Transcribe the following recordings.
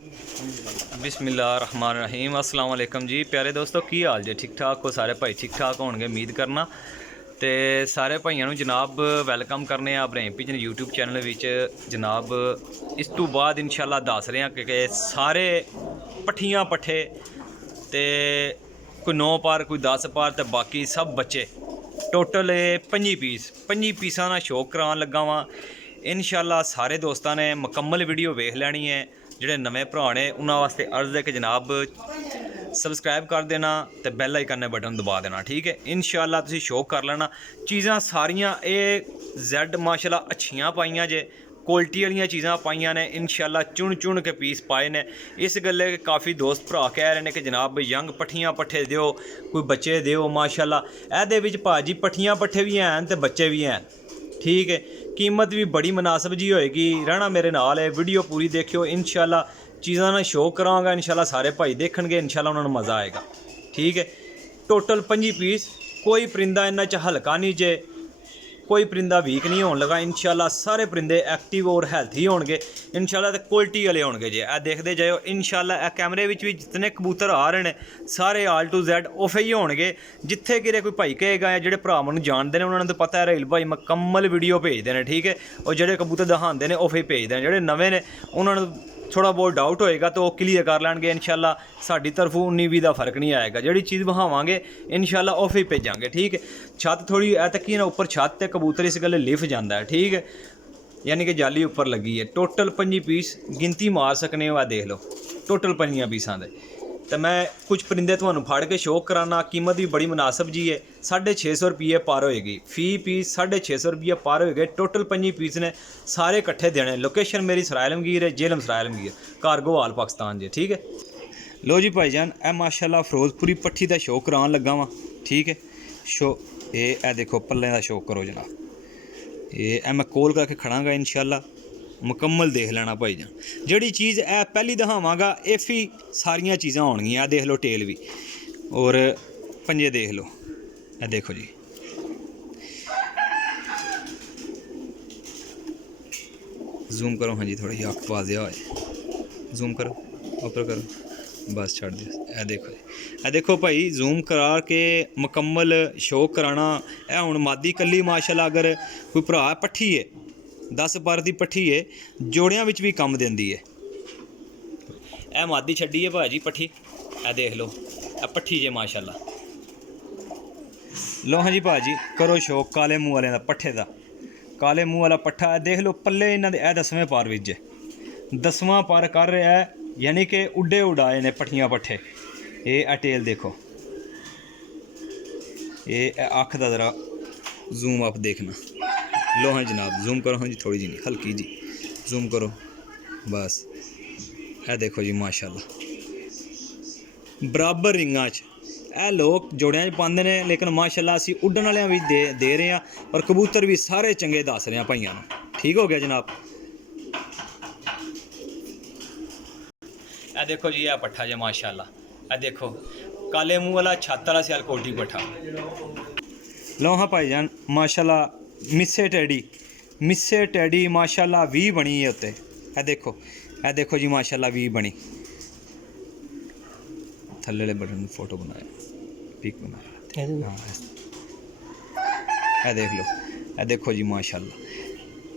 बिस्मिल्लाहिर्रहमानिर्रहीम अस्सलाम वालेकुम जी प्यारे दोस्तों की हाल जे ठीक ठाक हो सारे भाई ठीक ठाक होंगे उम्मीद करना तो सारे भाइयों जनाब वैलकम करने Ibrahim pigeon YouTube channel which जनाब। इस तो बाद इंशाल्लाह दस रहे हैं कि सारे पट्ठियां पट्ठे तो कोई 9 पार कोई 10 पार तो बाकी सब बच्चे टोटल 25 पीसां का शौक करान लगा वा। इंशाल्लाह सारे दोस्तों ने मुकम्मल वीडियो वेख लैनी है। ਜਿਹੜੇ ਨਵੇਂ ਭਰਾ ਨੇ ਉਹਨਾਂ ਵਾਸਤੇ अर्ज़ है कि जनाब सबसक्राइब कर देना तो बैल आइकन बटन दबा देना, ठीक है। इंशाल्लाह तुसीं शौक कर लेना। चीज़ां सारियां Z माशाल्लाह अच्छियां पाइयां जे, क्वालिटी वाली चीज़ां पाइयां ने इंशाल्लाह, चुन चुन के पीस पाए ने। इस गल्ले काफ़ी दोस्त भरा कह रहे हैं कि जनाब यंग पट्ठियां पट्ठे दिओ, कोई बच्चे दिओ माशाल्लाह। इहदे विच भाजी पट्ठियां पट्ठे भी हैं तो बच्चे भी हैं, ठीक है। कीमत भी बड़ी मुनासिब जी होएगी। रहना मेरे नाल है, वीडियो पूरी देखियो। इंशाल्लाह चीज़ां ना शौक करांगा, इंशाल्लाह सारे भाई देखणगे, इंशाल्लाह उन्होंने मज़ा आएगा, ठीक है। टोटल 25 पीस, कोई परिंदा इन्हां च हल्का नहीं जे, कोई परिंदा वीक नहीं होने लगा। इंशाल्लाह सारे परिंदे एक्टिव और हैल्थी होणगे इंशाल्लाह, तो क्वालिटी वाले होणगे जे। देखते जाओ इंशाल्लाह कैमरे विच भी जितने कबूतर आ रहे हैं सारे AL to Z उफे ही होणगे। जिथे किरे कोई भाई कहेगा, जेडे भरा मैनूं जानते हैं उन्होंने तो पता है राहिल भाई मुकम्मल वीडियो भेजते हैं, ठीक है। और जेडे कबूतर दिखाते हैं उफे ही भेजते हैं। जेडे नवे ने उन्होंने थोड़ा बहुत डाउट होएगा तो वह क्लीयर कर लैणगे इंशाल्लाह। साडी तरफों 19-20 का फर्क नहीं आएगा। जिहड़ी चीज़ विखावांगे इंशाल्लाह उफे ही भेजांगे, ठीक है। छत थोड़ी ऐ तक ना उपर छत ते कबूतर इस गल्ले लिफ जाता है, ठीक है, यानी कि जाली उपर लगी है। टोटल 25 पीस गिनती मार सकने हो, देख लो टोटल 25 पीसां दे। तो मैं कुछ परिंदे तुहानूं फड़ के शौक कराना। कीमत भी बड़ी मुनासिब जी है, 650 रुपये पार होएगी फी पीस, 650 रुपये पार होएगे। टोटल 25 पीस ने सारे इकट्ठे देने। लोकेशन मेरी सराय आलमगीर है, जेलम सराय आलमगीर, कारगोवाल पाकिस्तान जी, ठीक है। लो जी भाईजान, ए माशाल्लाह फिरोजपुरी पट्ठी का शौक करान लगा वा, ठीक है। ए देखो पल्ले का शौक करो जनाब। ये मैं कोल करके खड़ांगा इंशाल्लाह, मुकम्मल देख लेना भाईजान। जिहड़ी चीज़ ए पहली दिखावांगा इफ ही सारियां चीज़ां होणगियां। देख लो टेल भी और पंजे देख लो, ए देखो जी। जूम करो, हाँ जी, थोड़ी जी अख वाज़िया होए, जूम करो, ऊपर करो, बस छड़ दियो। ए देखो जी, ए देखो भाई, जूम करा के मुकम्मल शौक कराना। ए हुण मादी कली माशाल्लाह अगर कोई भरा पट्ठी है 10 बार की पट्ठी है, जोड़ियां विच भी कम देंदी है। ए मादी छड्डी है भाजी पट्ठी, ए देख लो, ए पट्ठी जे माशाल्लाह। लो हाँ जी भाजी, करो शौक काले मूँह वाले दा पट्ठे दा। काले मूँह वाला पट्ठा देख लो, पल्ले इन्हां दे ए 10वें पार विच है, 10वां पार कर रहा है, यानी कि उड्डे उड़ाए ने पट्ठियां पट्ठे। ये अटेल देखो, ये अख दा जरा जूम अप देखना। लो हाँ जनाब, जूम करो, हाँ जी, थोड़ी जी नहीं, हल्की जी जूम करो, बस। ए देखो जी माशाल्लाह, बराबर रिंगां च। ए लोग जोड़ियां च पांदे ने, लेकिन माशाल्लाह असीं उड्डण वालियां भी दे रहे हैं, और कबूतर भी सारे चंगे दस रहे हैं भाइयों नूं, ठीक हो गया जनाब। ए देखो जी, ए पट्ठा जे माशाल्लाह, ए देखो काले मूँह वाला छत वाला सियालकोटी पट्ठा। लो हाँ भाईजान माशाल्लाह, मिस्से टैडी माशाल्लाह 20 बनी है उत्ते। ए देखो जी माशाल्लाह 20 बनी। थल्ले वाले बटन फोटो बनाया, पिक बनाया, हाँ। ए देख लो, ए देखो जी माशाल्लाह,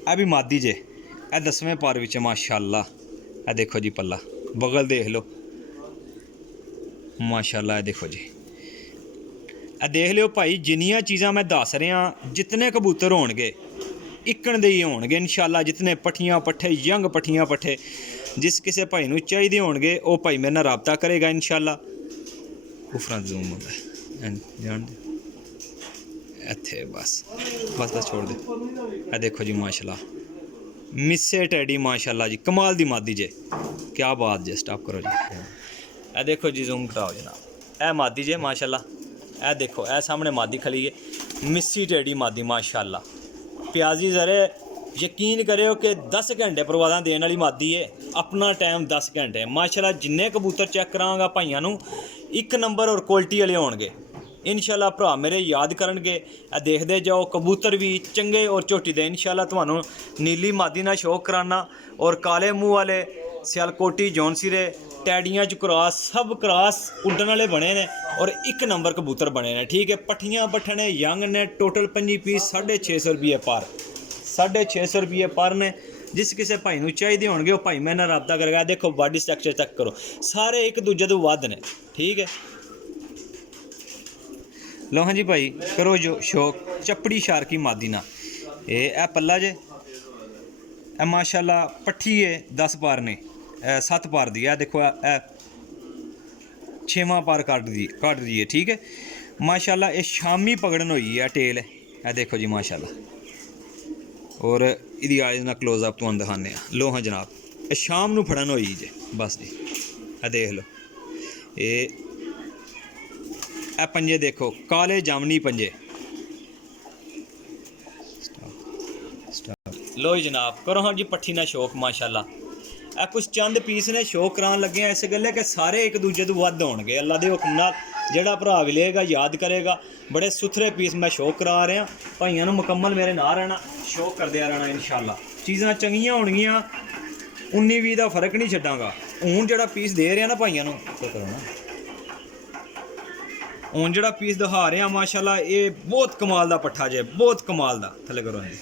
ए भी मादी जे, ए 10वें पार विच माशाल्लाह। ए देखो जी पल्ला बगल देख लो माशाल्लाह। ए देखो जी, ए देख लियो भाई, जिन्नियां चीज़ां मैं दस रहा, जितने कबूतर होणगे इक्कण दे ही होणगे इंशाल्लाह। जितने पट्ठियां पट्ठे, यंग पट्ठियां पट्ठे जिस किसी भाई नूं चाहिदे होणगे, वो भाई मेरे नाल राबता करेगा इंशाल्लाह। उफरा जूम होंदा है, जान दे इत्थे, बस छोड़ दे। ए देखो जी माशाल्लाह, मिस्से टैडी माशाल्लाह जी, कमाल दी मादी जे, क्या बात जे। स्टॉप करो जी। ए देखो जी, जूम कराओ जनाब, ए मादी जे माशाल्लाह। ए देखो, ए सामने मादी खली है, मिस्सी टैडी मादी माशाल्लाह। प्याजी ज़रे यकीन करो कि 10 घंटे परवादां देने वाली मादी है। अपना टाइम 10 घंटे माशाल्लाह। जिन्ने कबूतर चेक करांगा भाइयों नूं, एक नंबर और क्वालिटी वाले होणगे इंशाल्लाह। भरा मेरे याद करनगे, देखते जाओ कबूतर भी चंगे और झोटी दे इंशाल्लाह। तुहानूं नीली मादी नाल शौक कराना, और काले मूँह वाले सियालकोटी जौनसिरे टैडियां च क्रॉस सब क्रॉस उड्डन वाले बने ने और एक नंबर कबूतर बने ने। ठीक है, पट्ठियां बट्ठने यंग ने। टोटल 5 पीस 650 रुपये पर, 650 रुपये पर ने। जिस किसी भाई नूं चाहिए होणगे वो भाई मेरे नाल राबता करेगा। देखो बॉडी स्ट्रक्चर चेक करो, सारे एक दूजे तो वध ने। ठीक है, लो हाँ जी भाई करो जो शौक। चपड़ी शार्की मादी ना ए पल्ला जे ए माशाल्लाह पट्ठी है 10 पार ने 7 पार दी है। देखो ए 6वां पार काट दी है। ठीक है माशाल्लाह, ये शामी पकड़न हुई है टेल है। ए देखो जी माशाल्लाह, और इहदी आइज़ ना क्लोज अप तुहानूं दिखाने। लो हाँ जनाब, ये शाम नूं फड़न हुई जे बस जी। ए देख लो ए पंजे देखो, काले जामनी पंजे। लो जी जनाब करो हाँ जी पट्ठी ना शौक। माशाल्लाह ए कुछ चंद पीस ने शौक करान लगे हैं। इस गल कि सारे एक दूजे तो वध होणगे अल्लाह दे हुक्म नाल। जेड़ा भरा भी लेगा याद करेगा। बड़े सुथरे पीस मैं शौक करा रहा भाइयों नूं, मुकम्मल मेरे नाल रहना, शौक करदे रहना इंशाल्लाह। चीज़ां चंगियां होणगियां, 19-20 का फर्क नहीं छड्डांगा। हुण जेड़ा पीस दे रहा ना भाइयों नूं, करो ना हुण जेड़ा पीस दिखा रहा माशाल्लाह, ये बहुत कमाल दा पट्ठा जे, बहुत कमाल दा। थले करो हाँ जी,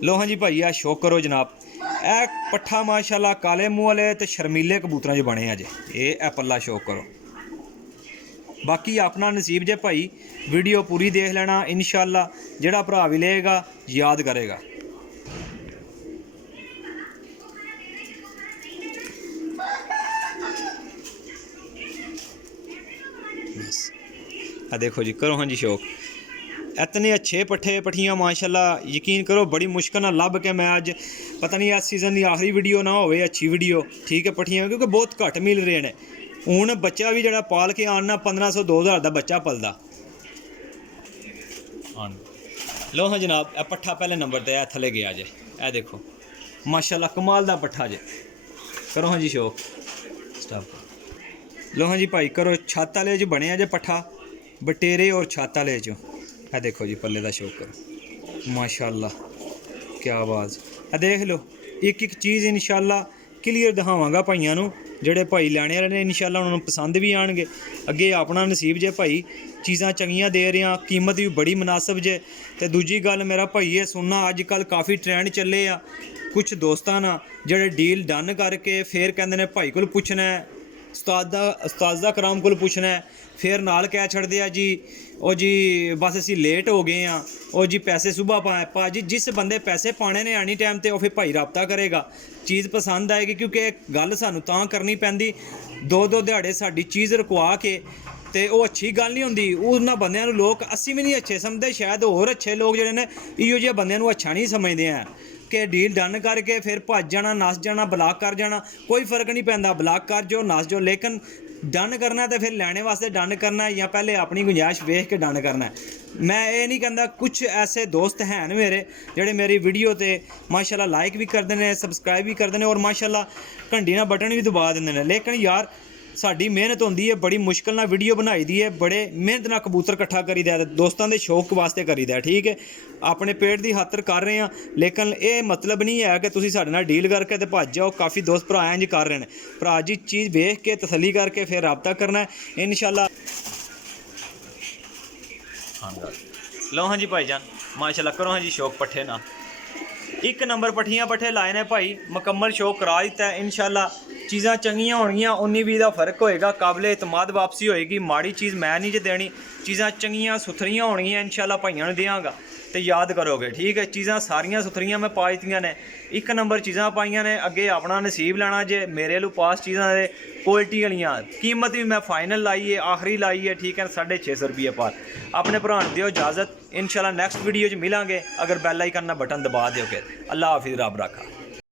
लो हाँ जी भाई आ शौक करो जनाब। ए पट्ठा माशाल्लाह काले मूँह वाले तो शर्मीले कबूतरां च बने अजे। ए पल्ला शौक करो। बाकी अपना नसीब जे भाई, वीडियो पूरी देख लेना इंशाल्लाह। जेड़ा भरा भी लेगा याद करेगा। आ देखो जी करो हाँ जी शौक। इतने अच्छे पट्ठे पट्ठियाँ माशाल्लाह, यकीन करो बड़ी मुश्किल नाल लभ के मैं अज पता नहीं इस सीज़न की आखिरी वीडियो ना होवे अच्छी वीडियो। ठीक है पट्ठियाँ क्योंकि बहुत घट मिल रहे हैं। हुण बच्चा भी जड़ा पाल के आना 1500-2000 का बच्चा पलदा। लो हाँ जनाब ए पट्ठा पहले नंबर ते थले गया जे। ए देखो माशाल्लाह कमाल दा पट्ठा जे। करो हाँ जी शौक स्टॉप। लो हाँ जी भाई करो, छत वाले च बने जे पट्ठा, बटेरे और छत वाले चो। ए देखो जी पल्ले दा शौक करो माशाल्लाह, क्या आवाज़। ए देख लो एक एक चीज़ इंशाल्लाह क्लीयर दिखावांगा भाइयों नूं। जेड़े भाई लैने वाले ने इंशाल्लाह उन्होंने पसंद भी आएंगे। अगे अपना नसीब जे भाई, चीज़ां चंगियां दे रहे हैं, कीमत भी बड़ी मुनासिब जे। ते दूजी गल मेरा भाई ये सुनना, अजकल काफ़ी ट्रेंड चले आ कुछ दोस्तां ना जेड़े डील डन करके फिर कहंदे ने भाई कोल पुछना है, उस्तादा कराम कोल पुछना है, फिर नाल कह छड़दे आ जी ओ जी बस असीं लेट हो गए हैं, ओ जी पैसे सुबह पाए। भाजी जिस बंदे पैसे पाने ने एनी टाइम ते, फिर भाई राबता करेगा, चीज़ पसंद आएगी। क्योंकि गल सानूं तां करनी पैंदी, 2-2 दिहाड़े साडी चीज़ रकवा के ते वो अच्छी गल नहीं होंदी। उन्हां बंदियां नूं लोग असीं भी नहीं अच्छे समझदे, शायद होर अच्छे लोग जेहड़े ने इहो जिहे बंदियां नूं अच्छा नहीं समझदे हैं कि डील डन करके फिर भज जाना, नस जाना, ब्लाक कर जाना। कोई फर्क नहीं पैंदा, ब्लाक कर जो नस जो, लेकिन डन करना तो फिर लैने वास्ते डन करना है, या पहले अपनी गुंजाइश वेख के डन करना है। मैं ये नहीं कहता, कुछ ऐसे दोस्त हैं मेरे जेड़े मेरी वीडियो ते माशाल्लाह लाइक भी करते हैं, सबसक्राइब भी करते हैं और माशाल्लाह घंटी ना बटन भी दबा देंगे ने। लेकिन यार साडी मेहनत होंदी है, बड़ी मुश्किल ना वीडियो बनाई दी है, बड़े मेहनत ना कबूतर इकट्ठा करी दा, दोस्तों के शौक वास्ते करी दा। ठीक है अपने पेट की खातर कर रहे हैं, लेकिन ये मतलब नहीं है कि तुसीं साडे नाल डील करके ते भज जाओ। काफ़ी दोस्त भरा इंज कर रहे हैं। भरा जी चीज़ वेख के तसली करके फिर राबता करना है इंशाल्लाह। लो हाँ जी भाईजान माशाल्लाह करो हाँ जी शौक पट्ठे ना, एक नंबर पट्ठियाँ पट्ठे लाए ने भाई, मुकम्मल शौक करा दिता है इंशाल्लाह। चीज़ां चंगियां होणगियां, 19-20 का फर्क होएगा, काबिले इतमाद वापसी होएगी। माड़ी चीज़ मैं नहीं जे देनी, चीज़ां चंगियां सुथरियां होणगियां इंशाल्लाह भाइयों नूं देंगा तो याद करोगे। ठीक है चीज़ां सारियां सुथरियां मैं पा दित्तियां ने, एक नंबर चीज़ां पाइयां ने। अगे अपना नसीब लैना जे मेरे लो पास चीज़ां दे क्वालिटी वालियां। कीमत भी मैं फाइनल लाई है, आखिरी लाई है। ठीक है 650 रुपये पर। अपने भरा नूं दिओ इजाज़त, इंशाल्लाह नैक्सट वीडियो च मिलांगे। अगर बैल आइकन ना बटन दबा दोगे। अल्लाह हाफिज़, रब रखा।